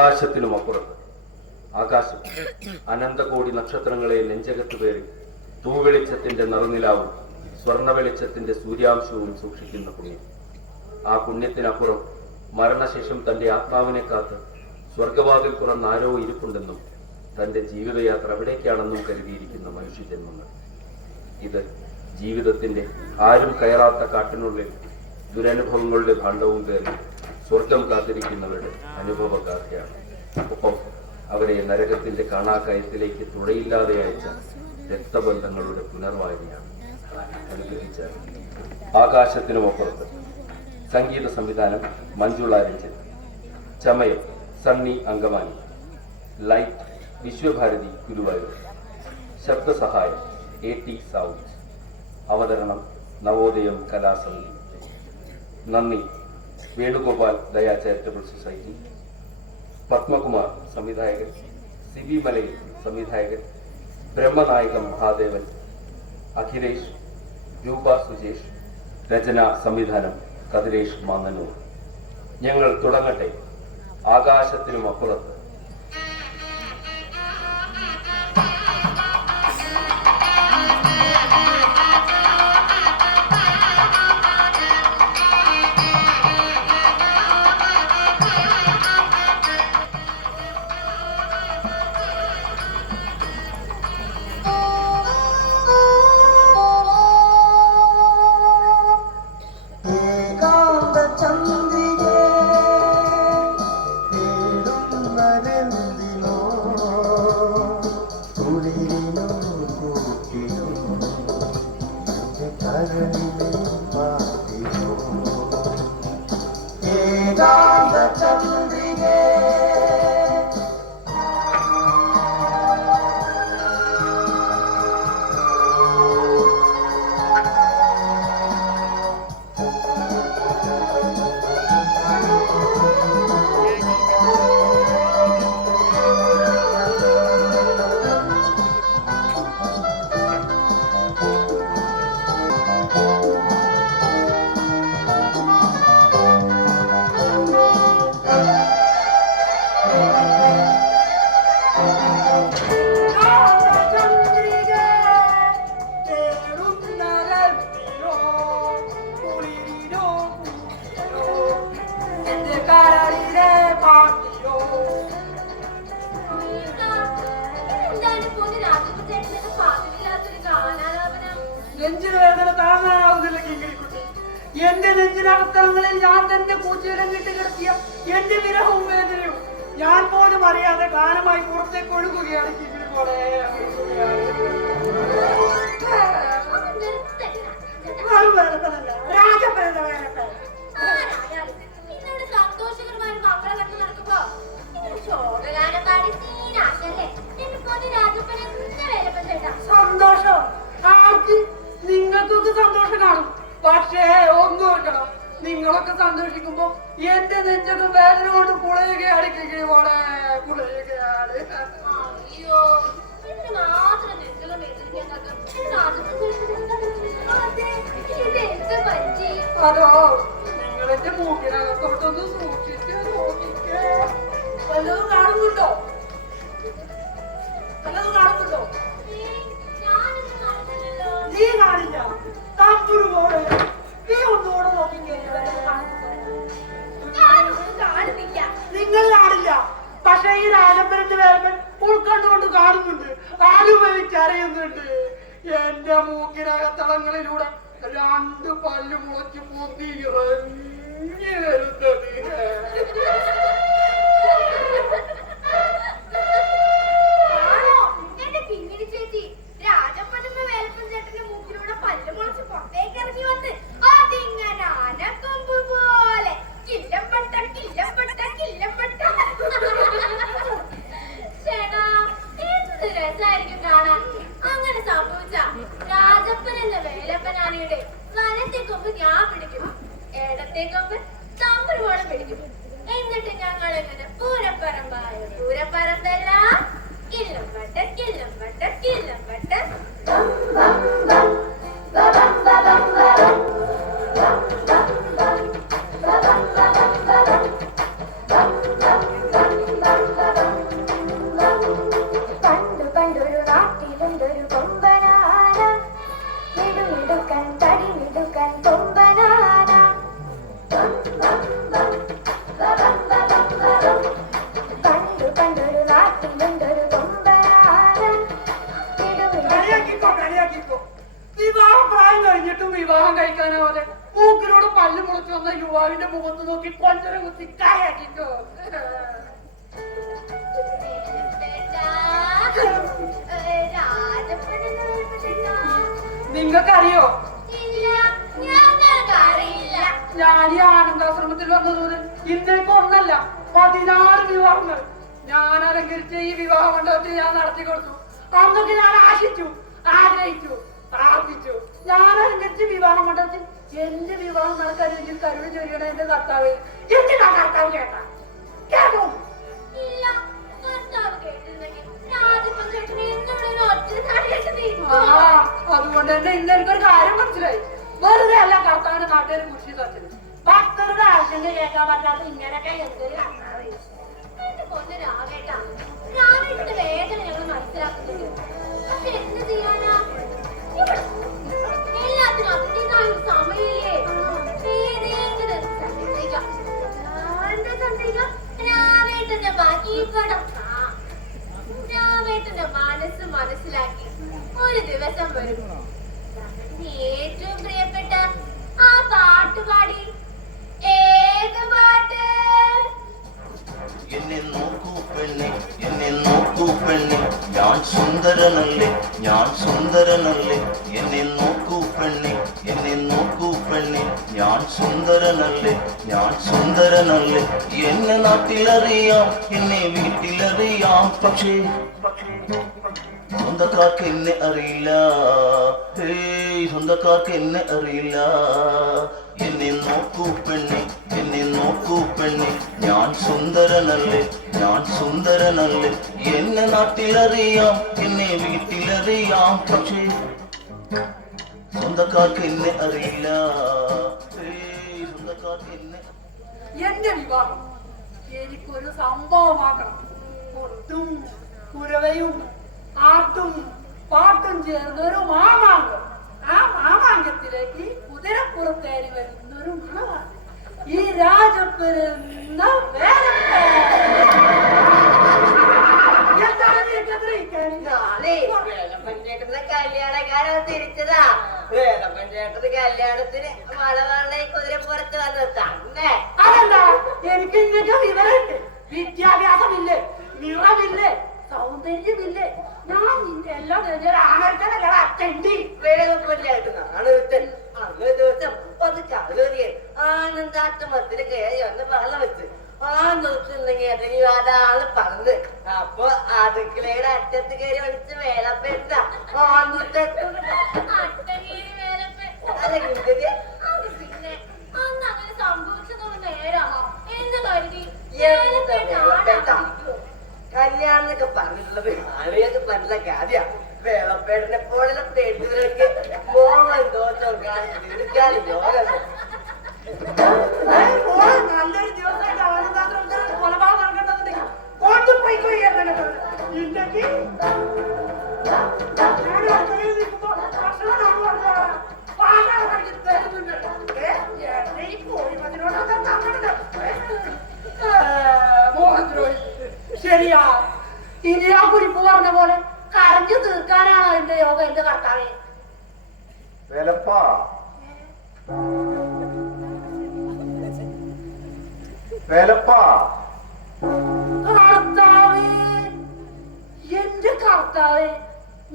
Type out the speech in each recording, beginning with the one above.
ആകാശത്തിനും അപ്പുറത്ത്. ആകാശം അനന്തകോടി നക്ഷത്രങ്ങളെ നെഞ്ചകത്ത് പേറി തൂവെളിച്ചത്തിന്റെ നറുനിലാവും സ്വർണ്ണ വെളിച്ചത്തിന്റെ സൂര്യാംശവും സൂക്ഷിക്കുന്ന പുണ്യം. ആ പുണ്യത്തിനപ്പുറം മരണശേഷം തന്റെ ആത്മാവിനെ കാത്ത് സ്വർഗവാതിൽ തുറന്ന് ആരോ ഇരിപ്പുണ്ടെന്നും തന്റെ ജീവിതയാത്ര എവിടേക്കാണെന്നും കരുതിയിരിക്കുന്ന മനുഷ്യജന്മങ്ങൾ. ഇത് ജീവിതത്തിന്റെ ആരും കയറാത്ത കാട്ടിനുള്ളിൽ ദുരനുഭവങ്ങളുടെ ഭാണ്ഡവും കയറി സ്വർഗം കാത്തിരിക്കുന്നവരുടെ അനുഭവഗാഥയാണ്. ഒപ്പം അവരെ നരകത്തിന്റെ കാണാക്കയത്തിലേക്ക് തുഴയില്ലാതെ അയച്ച രക്തബന്ധങ്ങളുടെ പുനർവായനയാണ്. അനുഗ്രഹിച്ച ആകാശത്തിനുമപ്പുറത്ത്. സംഗീത സംവിധാനം മഞ്ജുള രഞ്ജിത്ത്. ചമയം സണ്ണി അങ്കമാലി. ലൈറ്റ് വിശ്വഭാരതി ഗുരുവായൂർ. ശബ്ദസഹായം AT സൗണ്ട്. അവതരണം നവോദയം കലാസമിതി. നന്ദി വേണുഗോപാൽ ദയാ ചാരിറ്റബിൾ സൊസൈറ്റി. പത്മകുമാർ സംവിധായകൻ. സിബി മലയിൽ സംവിധായകൻ. ബ്രഹ്മനായകം മഹാദേവൻ. അഖിലേഷ്. രൂപ സുജേഷ്. രചന സംവിധാനം കതിരേഷ് മാന്നന്നൂർ. ഞങ്ങൾ തുടങ്ങട്ടെ. ആകാശത്തിനും അപ്പുറത്ത്. എന്റെ നെഞ്ചിനകത്തളങ്ങളിൽ ഞാൻ തന്നെ കൂച്ചുവിലം കിട്ടി കിടത്തിയ എന്റെ വിരഹവും വേദനയും ഞാൻ പോലും അറിയാതെ ഗാനമായി പുറത്തേക്ക് ഒഴുകുകയാണ്. സന്തോഷം ആർക്ക്? നിങ്ങൾക്കൊക്കെ സന്തോഷം കാണും. പക്ഷേ ഒന്നും ഓർക്കണം, നിങ്ങളൊക്കെ സന്തോഷിക്കുമ്പോ എന്റെ നെഞ്ചൊക്കെ വേദന കൊണ്ട് പുളയുകയാണ്. പുളയുകയാണ്. അതോ നിങ്ങളെന്റെ മൂക്കിനകത്തോട്ടൊന്ന് സൂക്ഷിച്ച് നോക്കിക്കേ. വല്ലതും കാണുന്നുണ്ടോ? വല്ലതും കാണുന്നുണ്ടോ? നീ കാണില്ല. തമ്പുരു പോലെ നീ ഒന്നുകൂടെ നോക്കിക്കേ. നിങ്ങൾ കാണില്ല. പക്ഷെ ഈ രാജപ്പനന്റെ വേർപ്പൻ ഉൾക്കണ്ടുകൊണ്ട് കാണുന്നുണ്ട്. അനുഭവിച്ചറിയുന്നുണ്ട്. എന്റെ മൂക്കിനകത്തളങ്ങളിലൂടെ 2 പല്ല് മുളച്ച് പൊന്തി ഇറങ്ങി വരുന്നത്. അങ്ങനെ സംഭവിച്ച രാജപ്പൻ എന്ന വേലപ്പനാനയുടെ വലത്തെ കൊമ്പ് ഞാൻ പിടിക്കും, ഇടത്തെ കൊമ്പ് തമ്പുരുവോളം പിടിക്കും. എന്നിട്ട് ഞങ്ങൾ എങ്ങനെ പൂരപ്പറമ്പല്ല കില്ലമ്പട്ട കില്ലമ്പട്ട കില്ലമ്പട്ട. കാലം കഴിഞ്ഞിട്ടും വിവാഹം കഴിക്കാനാവാതെ മൂക്കിനോട് പല്ല് മുളച്ചു വന്ന യുവാവിന്റെ മുഖത്ത് നോക്കി കൊഞ്ചര കുത്തി കായാക്കിക്കോ. നിങ്ങൾക്കറിയോ ഞാൻ ഈ ആനന്ദാശ്രമത്തിൽ വന്നത് മുതൽ ഇന്നേക്ക് ഒന്നല്ല 16 വിവാഹങ്ങൾ ഞാൻ അലങ്കരിച്ച ഈ വിവാഹ മണ്ഡപത്തിൽ ഞാൻ നടത്തി കൊടുത്തു. അന്നൊക്കെ ഞാൻ ആശിച്ചു, ആഗ്രഹിച്ചു, പ്രാർത്ഥിച്ചു. ഞാൻ അലങ്കരിച്ച വിവാഹ മണ്ഡപത്തിൽ എന്റെ വിവാഹം നടക്കാൻ എനിക്ക് കരുണ ചൊരിയണ എന്റെ കർത്താവ്. എന്തിനാ കർത്താവ് കേട്ടോ? അതുകൊണ്ട് തന്നെ ഇന്ന് എനിക്കൊരു കാര്യം മനസ്സിലായി. വെറുതെ അല്ല കർത്താവിന്റെ നാട്ടുകാർ കുറിച്ച് തച്ചത്. ഭക്തരുടെ ആശങ്ക കേൾക്കാൻ പറ്റാത്ത ഇങ്ങനെയൊക്കെ എന്തൊരു കർത്താവ്. വേദന ഞങ്ങൾ മനസ്സിലാക്കുന്നുണ്ട്. പക്ഷെ എന്ത് ചെയ്യാനാ? എല്ലാത്തിനും അതിൻ്റെതായ സമയമില്ലേ? രാവേട്ടന്റെ ബാക്കിപ്പടം രാവേട്ടന്റെ മനസ്സ് മനസ്സിലാക്കി ഒരു ദിവസം വരും. ഏറ്റവും പ്രിയപ്പെട്ട ആ പാട്ടുപാടി ഏത് പാട്ട്? എന്നെ നോക്കൂ പെണ്ണെ, എന്നെ നോക്കൂ പെണ്ണെ, ഞാൻ സുന്ദരനല്ലേ, ഞാൻ സുന്ദരനല്ലേ. എന്നെ നോക്കൂ പെണ്ണെ, എന്നെ നോക്കൂ പെണ്ണെ, ഞാൻ സുന്ദരനല്ലേ, ഞാൻ സുന്ദരനല്ലേ. എന്നെ നാട്ടിലറിയാം, എന്നെ വീട്ടിലറിയാം, പക്ഷേ സ്വന്തക്കാർക്ക് എന്നെ അറിയില്ല. സ്വന്തക്കാർക്ക് എന്നെ അറിയില്ല. എന്നെ നോക്കൂ പെണ്ണെ, എന്നെ നോക്കൂ പെണ്ണെ, ഞാൻ സുന്ദരനല്ലേ, ഞാൻ സുന്ദരനല്ലേ. എന്നെ നാട്ടിലറിയാം, എന്നെ വീട്ടിലറിയാം, പക്ഷേ സ്വന്തക്കാർക്ക് എന്നെ അറിയില്ല. സ്വന്തക്കാർക്ക് എന്നെ. എന്റെ വിവാഹം എനിക്കൊരു സംഭവമാക്കണം. കൊട്ടും കുരവയും ആട്ടും പാട്ടും ചേർന്നൊരു മാമാങ്കം. ആ മാമാങ്കത്തിലേക്ക് കുതിരപ്പുറത്തേറി വരുന്നൊരു മണവാണ് ഈ രാജപ്പനെന്ന കല്യാണക്കാരൻ തിരിച്ചതാ. വേലപ്പൻ ചേട്ടത് കല്യാണത്തിന് മലവാളിനെ കുതിരപ്പുറത്ത് വന്ന് തന്നെ. അതെന്താ? എനിക്ക് ഇങ്ങനത്തെ വിവരമില്ലേ? വിദ്യാഭ്യാസമില്ലേ? നിറമില്ലേ? സൗന്ദര്യമില്ലേ? ഞാൻ നിന്റെ എല്ലാം ആനർക്കനല്ല അച്ഛണ്ടി. വേലപ്പല്ലായിട്ട് നാണുത്തൻ അന്ന് ദിവസം അത് കഴുതിയൻ ആനന്ദാശ്രമത്തിൽ കയറി വന്ന് വെള്ളം വെച്ച് ആ നോക്കുന്നുണ്ടെങ്കിൽ അതിന് അതാണ് പറഞ്ഞത്. അപ്പൊ അടുക്കളയുടെ അറ്റത്ത് കയറി വലിച്ച് വേലപ്പെട്ട പിന്നെ അന്ന് അങ്ങനെ സംഭവിച്ചതൊന്നും നേരാണോ എന്ന് കരുതി കല്യാണൊക്കെ പറഞ്ഞിട്ടുള്ളത് ആളുകൾക്ക് പറഞ്ഞ കാര്യ. വേളപ്പേടിനെ പോലുള്ള പേടികൾക്ക് മോഹൻ ദോഷം തീർക്കാൻ യോഗം. നല്ലൊരു ദിവസമായിട്ട് ആനന്ദാശ്രമത്തിൽ കൊലപാതകം നടക്കേണ്ടതുണ്ടെങ്കിൽ കോട്ടു പോയിക്കോ. ഇല്ലെങ്കിൽ ശരിയാ. ഇനി ആ കുരിപ്പ് പറഞ്ഞ പോലെ കരഞ്ഞു തീർക്കാനാണ് എന്റെ യോഗ. എന്റെ കർത്താവേ വേലപ്പാ, വേലപ്പാ, കർത്താവേ, എന്റെ കർത്താവേ.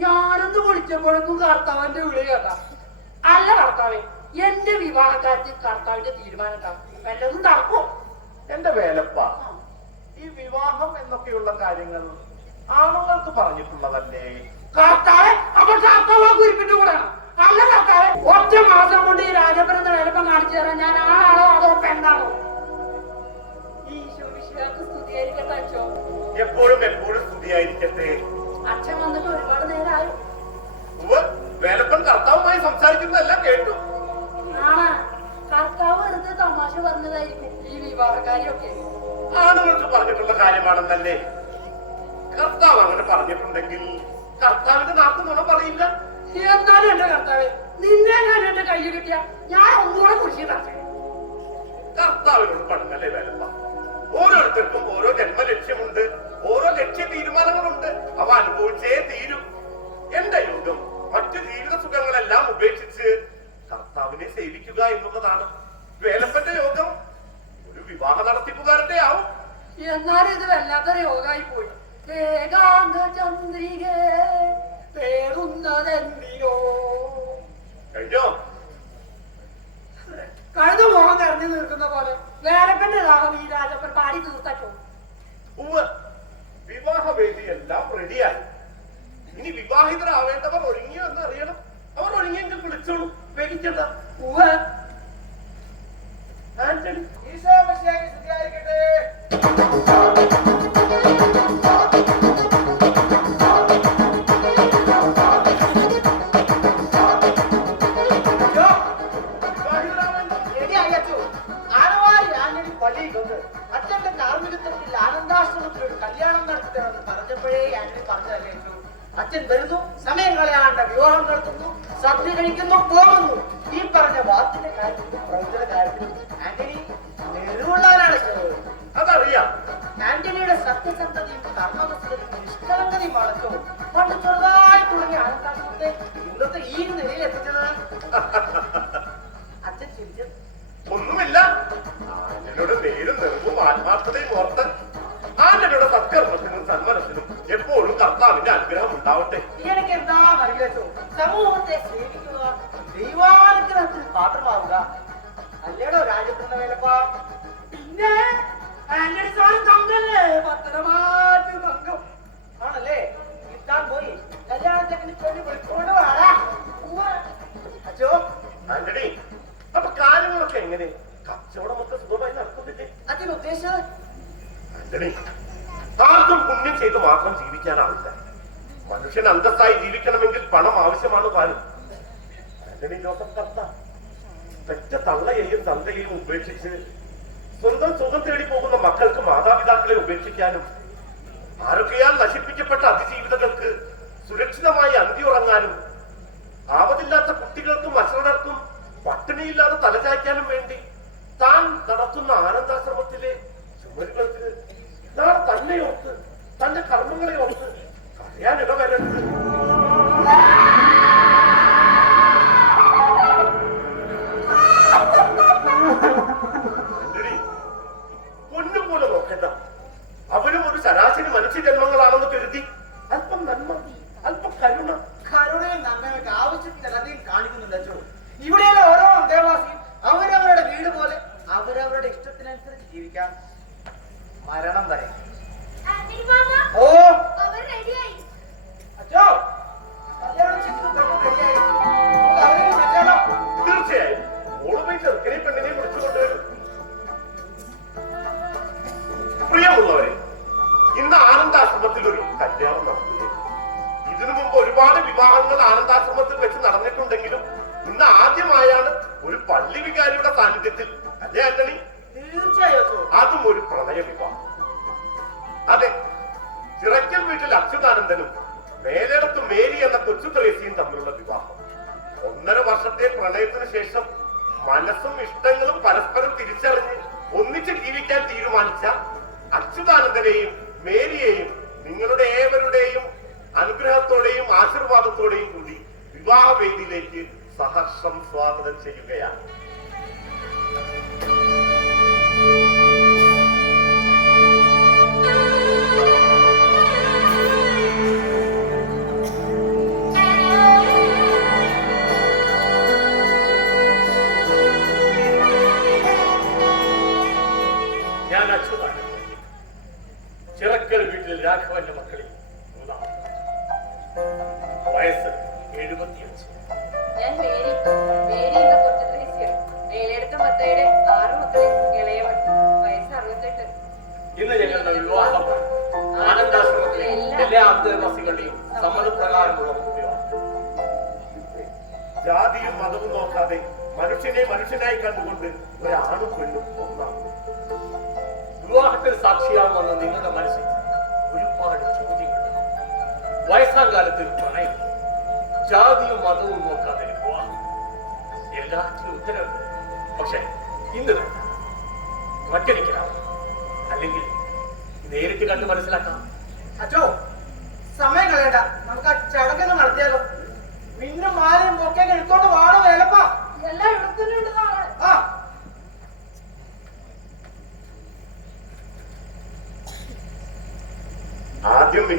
ഞാനൊന്ന് വിളിച്ചപ്പോഴേക്കും കർത്താവിന്റെ വിളി കേട്ടാ. അല്ല കർത്താവേ, എന്റെ വിവാഹക്കാര്യത്തിൽ കർത്താവിന്റെ തീരുമാനം വല്ലതും നടക്കോ? എന്റെ വേലപ്പാ, ഈ വിവാഹം എന്നൊക്കെയുള്ള കാര്യങ്ങൾ ആണുങ്ങൾക്ക് പറഞ്ഞിട്ടുള്ളതല്ലേ? കർത്താവെ, അപ്പോൾ കർത്താവ് കുരിപ്പിന്റെ കൂടെ അല്ല കർത്താവെ. ഒറ്റ മാസം കൊണ്ട് ഈ രാജപ്പൻ എന്ന വേലപ്പം കാണിച്ചു തരാൻ ഞാൻ ആണാണോ അതോ പെണ്ണാണോ? ഈശോ വിശ്വാസ സ്തുതിയായിരിക്കട്ടെ അച്ഛോ. എപ്പോഴും എപ്പോഴും സ്തുതിയായിരിക്കട്ടെ. അച്ഛൻ വന്നിട്ട് ഒരുപാട് നേരമായി. വേലപ്പൻ കർത്താവുമായി സംസാരിക്കുന്നതെല്ലാം കേട്ടു. ആണ്, കർത്താവ് വെറുതെ തമാശ പറഞ്ഞതായിരിക്കും ഈ വിവാഹകാര്യമൊക്കെ. ആണുങ്ങൾക്ക് പറഞ്ഞിട്ടുള്ള കാര്യമാണെന്നല്ലേ? കർത്താവ് അങ്ങനെ പറഞ്ഞിട്ടുണ്ടെങ്കിൽ കർത്താവിന്റെ നാക്ക് നുണ പറയില്ല. എന്നാലും എന്റെ കർത്താവെ, നിന്നെ ഞാൻ എന്റെ കയ്യിൽ കിട്ടിയ ഞാൻ ഒന്നുകൂടെ കുറിച്ച് തരട്ടെ. കർത്താവിനോട് പടന്നല്ലേ വേലപ്പ? ഓരോരുത്തർക്കും ഓരോ ജന്മലക്ഷ്യമുണ്ട്, ഓരോ ലക്ഷ്യ തീരുമാനങ്ങളുണ്ട്. അവ അനുഭവിച്ചേ തീരും. എന്റെ യോഗം മറ്റു ജീവിത സുഖങ്ങളെല്ലാം ഉപേക്ഷിച്ച് ചെയ്യുക എന്നുള്ളതാണ് വേലപ്പന്റെ യോഗം. ഒരു വിവാഹ നടത്തിപ്പുകാരന്റെ ആവും. എന്നാലും ഇത് വല്ലാത്തൊരു യോഗമായി പോയി. ഏകാന്ത ചന്ദ്രിക പേടുന്നതെന്തിനോ കഴിഞ്ഞോ? കഴുത മോഹം കരഞ്ഞു തീർക്കുന്ന പോലെ വേലപ്പന്റെ രാഗം ഈ രാജപ്പൻ പാടി തീർത്തോ. വിവാഹവേദി എല്ലാം റെഡിയായി. ഇനി വിവാഹിതരാവേണ്ടവർ ഒരുങ്ങിയോ എന്ന് അറിയണം. അവർ ഒരുങ്ങിയെങ്കിൽ വിളിച്ചോളൂ, പേടിക്കണ്ട. ആന്റണി അച്ഛന്റെ കാർമികത്വത്തിൽ ആനന്ദാശ്രമത്തിൽ ഒരു കല്യാണം നടത്തുകയാണെന്ന് പറഞ്ഞപ്പോഴേ ആന്റണി പറഞ്ഞറിയിച്ചു. അച്ഛൻ വരുന്നു, സമയം കളയാണ്ട വിവാഹം നടത്തുന്നു, സദ്യ കഴിക്കുന്നു, പോകുന്നു. ഈ പറഞ്ഞ വാക്കിന്റെ കാര്യത്തിലും പ്രവചന കാര്യത്തിലും ആന്റണി നെരുവുള്ളവരാണ്. അതറിയാം. ആന്റണിയുടെ സത്യസന്ധതയും കർമ്മവസ്ഥതയും നിഷ്കളങ്കതയും അടക്കവും പണ്ട് ചെറുതായി തുടങ്ങിയ ആനന്ദാശ്രമത്തെ ഇന്നത്തെ ഈ നിലയിൽ എത്തിച്ചത്. അച്ഛൻ ചിരിച്ചത് ഒന്നുമില്ല. ആന്റണിയുടെ നേരും നെറുവും ആത്മാർത്ഥതയും ഓർത്ത് ആന്റണിയുടെ സത്കർമ്മത്തിനും സന്മനത്തിനും എപ്പോഴും കർത്താവിന്റെ അനുഗ്രഹം ഉണ്ടാവട്ടെ. എനിക്ക് എന്താ അറിയില്ലോ, സമൂഹത്തെ സേവിക്കുക, ദൈവാനുഗ്രഹത്തിന് പാത്രമാവുക. അല്ലേടോ രാജ്യത്തിന്റെ വേലപ്പ? പിന്നെ ആന്റണി സാറ് തങ്കല്ലേ, പത്രമാറ്റു തങ്കം ആണല്ലേ? കിട്ടാൻ പോയി കല്യാണത്തിന് പെണ്ണി വിളിക്കൊണ്ട് വാടാ. അച്ഛോ ആന്റണി, അപ്പൊ കാര്യങ്ങളൊക്കെ എങ്ങനെ? കച്ചവടമൊക്കെ സുഖമായി നടക്കുന്നില്ലേ? അച്ഛൻ ഉദ്ദേശിച്ചത്? ആന്റണി, ആർക്കും പുണ്യം ചെയ്ത് മാത്രം ജീവിക്കാനാവില്ല. മനുഷ്യൻ അന്തസ്സായി ജീവിക്കണമെങ്കിൽ പണം ആവശ്യമാണ് താനും. ആന്റണി ജോസഫ് കർത്ത പെറ്റ തള്ളയെയും തന്തയെയും ഉപേക്ഷിച്ച് സ്വന്തം സുഖം തേടി പോകുന്ന മക്കൾക്ക് മാതാപിതാക്കളെ ഉപേക്ഷിക്കാനും ആരൊക്കെയാൽ നശിപ്പിക്കപ്പെട്ട അതിജീവിതങ്ങൾക്ക് സുരക്ഷിതമായി അന്തിയുറങ്ങാനും ആവതില്ലാത്ത കുട്ടികൾക്കും അശ്രണർക്കും പട്ടിണിയില്ലാതെ തലചായ്ക്കാനും വേണ്ടി താൻ നടത്തുന്ന ആനന്ദാശ്രമത്തിലെ ചുമരുകൾക്ക് നാളെ തന്നെ ഓർത്ത് തന്റെ കർമ്മങ്ങളെ ഓർത്ത് കരയാൻ ഇടവരരുത്. പൊന്നും പോലെ നോക്കണ്ട. അവരും ഒരു ശരാശരി മനുഷ്യജന്മങ്ങളാണെന്ന് കരുതി അല്പം നന്മ, അല്പം കരുണ. കരുണയും നന്മയൊക്കെ ആവശ്യത്തിലധികം കാണിക്കുന്നുണ്ട് അച്ഛോ. ഇവിടെയുള്ള ഓരോ അന്തേവാസിയും അവരവരുടെ വീട് പോലെ അവരവരുടെ ഇഷ്ടത്തിനനുസരിച്ച് ജീവിക്കാം, മരണം വരെ. ആന്റണി മാമ, ഓ അവർ റെഡിയായി. അച്ഛോ, കല്യാണം റെഡിയായി. അവരെ വെച്ചാലോ? തീർച്ചയായും ഓളുപോയി ചെറുക്കനെ പെണ്ണിനെ വിളിച്ചുകൊണ്ടുവരും. പ്രിയമുള്ളവരെ, ഇന്ന് ആനന്ദാശ്രമത്തിൽ ഒരു കല്യാണം നടത്തുകയും ഇതിനു മുമ്പ് ഒരുപാട് വിവാഹങ്ങൾ ആനന്ദാശ്രമത്തിൽ വെച്ച് നടന്നിട്ടുണ്ടെങ്കിലും ഇന്ന് ആദ്യമായാണ് ഒരു പള്ളി വികാരിയുടെ സാന്നിധ്യത്തിൽ, അല്ലേ ആന്റണി? തീർച്ചയായും അതും ഒരു പ്രണയ വിവാഹം. അതെ, ചിറക്കൽ വീട്ടിൽ അച്യുതാനന്ദനും മേലേടത്ത് മേരി എന്ന കൊച്ചു ത്രേസിയും തമ്മിലുള്ള വിവാഹം. 1.5 വർഷത്തെ പ്രണയത്തിന് ശേഷം മനസ്സും ഇഷ്ടങ്ങളും പരസ്പരം തിരിച്ചറിഞ്ഞ് ഒന്നിച്ച് ജീവിക്കാൻ തീരുമാനിച്ച അച്യുതാനന്ദനെയും മേരിയെയും നിങ്ങളുടെ ഏവരുടെയും അനുഗ്രഹത്തോടെയും ആശീർവാദത്തോടെയും കൂടി വിവാഹവേദിയിലേക്ക് സഹർഷം സ്വാഗതം ചെയ്യുകയാണ്. ഞാൻ അച്യുതാനന്ദൻ, ചിറക്കൽ വീട്ടിൽ രാഘവന്റെ മക്കളിൽ മൂന്നാമത്, വയസ്സ് 75. ഞാൻ മേരി എന്ന കൊച്ചു ത്രേസ്യ, മേലെടുത്ത മത്തയുടെ 6 മക്കളിൽ ഇളയവൻ, വയസ്സ് 68. ഇന്ന് ഞങ്ങളുടെ വിവാഹം ആനന്ദാശ്രമത്തിലെ എല്ലാ അന്തേവാസികളുടെയും സമ്മതപ്രകാരമുള്ള വിവാഹം. ജാതിയും മതവും നോക്കാതെ മനുഷ്യനെ മനുഷ്യനായി കണ്ടുകൊണ്ട് ഒരാണും പെണ്ണും ഒന്നാണ്. വിവാഹത്തിന് സാക്ഷിയാകുമെന്ന നിങ്ങളുടെ മനസ്സിൽ ഒരുപാട് ചോദ്യങ്ങൾ. വയസ്സാം കാലത്ത് പ്രണയം, ജാതിയും മതവും നോക്കാതെ വിവാഹം, എല്ലാത്തിനും ഉത്തരവുണ്ട്. പക്ഷെ ഇന്ന് മറ്റൊരിക്കലാണ്, അല്ലെങ്കിൽ നേരിട്ട് കണ്ട് മനസ്സിലാക്കാം. അച്ഛോ, സമയം കളയണ്ട, നമുക്ക് ആ ചടങ്ങ് നടത്തിയാലോ? മിന്നും മാലയും ഒക്കെ എടുത്തോണ്ട് വാടോ വേലപ്പ. എല്ലാം ഇവിടെ തന്നെ ഉണ്ട്.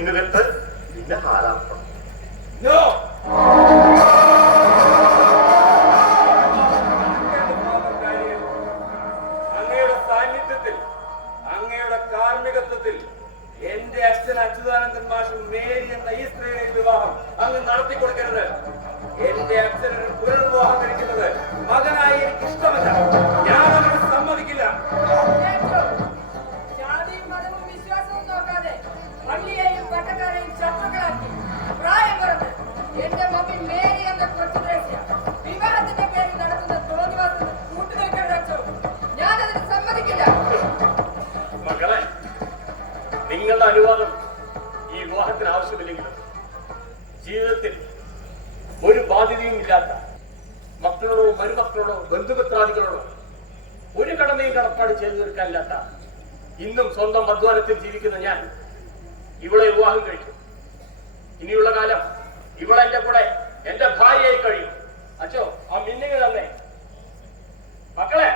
മിന്നുകെട്ട് പിന്നെ ഹാരാർപ്പണം. അങ്ങയുടെ സാന്നിധ്യത്തിൽ, അങ്ങയുടെ കാർമ്മികത്വത്തിൽ എന്റെ അച്ഛൻ അച്യുതാനന്ദൻ മാഷും മേരി എന്ന ഈ സ്ത്രീയുടെ വിവാഹം അങ്ങ് നടത്തി കൊടുക്കരുത്. എന്റെ അച്ഛനൊരു പുനർവിവാഹം കഴിക്കുന്നത് മകനായി എനിക്ക് ഇഷ്ടമല്ല. ഞാൻ അതിന് സമ്മതിക്കില്ല. ജാതിയും മതവും വിശ്വാസവും നോക്കാതെ പള്ളിയെയും പട്ടക്കാരെയും ശത്രുക്കളാക്കി പ്രായം കുറഞ്ഞ് എന്റെ മമ്മി മേരി എന്ന കൊച്ചുദേശിയ വിവാഹത്തിന്റെ പേരിൽ നടത്തുന്ന തോന്നിവാസത്തിന് കൂട്ടുനിൽക്കാൻ വെച്ചോ. ഞാനതിന് സമ്മതിക്കില്ല. മക്കളെ, നിങ്ങളുടെ അനുവാദം ഈ വിവാഹത്തിന് ആവശ്യമില്ലെങ്കിലും ജീവിതത്തിൽ ഒരു ബാധ്യതയും ഇല്ലാത്ത മക്കളോടോ മരുമക്കളോടോ ബന്ധുമിത്രാദികളോടോ ഒരു കടമയും കടപ്പാട് ചെയ്തു തീർക്കാനില്ലാത്ത ഇന്നും സ്വന്തം അധ്വാനത്തിൽ ജീവിക്കുന്ന ഞാൻ ഇവളെ വിവാഹം കഴിക്കും. ഇനിയുള്ള കാലം ഇവളെന്റെ കൂടെ എന്റെ ഭാര്യയായി കഴിയും. അച്ഛോ, ആ മിന്നിങ് തന്നെ. മക്കളെ,